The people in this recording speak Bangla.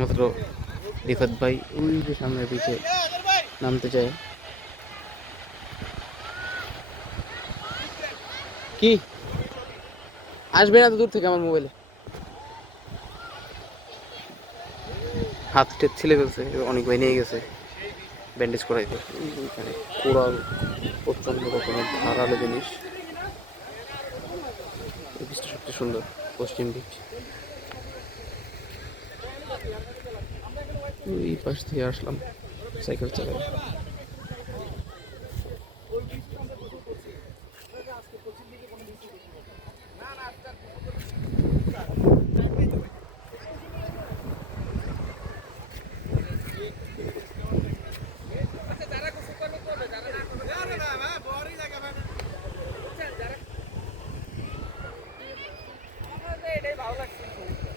মাত্র রিফাত ভাই ওই যে সামনের পিছে নামতে চায়। কি আসবে না তো দূর থেকে আমার মোবাইলে হাত টেপ ছিলে ফেলছে, অনেক ভাই নিয়ে গেছে ব্যান্ডেজ করাইতে। এখানে কোরাল প্রচন্ড রকমের ধারালো জিনিস। এই বীজটা সবচেয়ে সুন্দর, পশ্চিম বীজ। ওই পাশ থেকে আসলাম সাইকেল চালায়।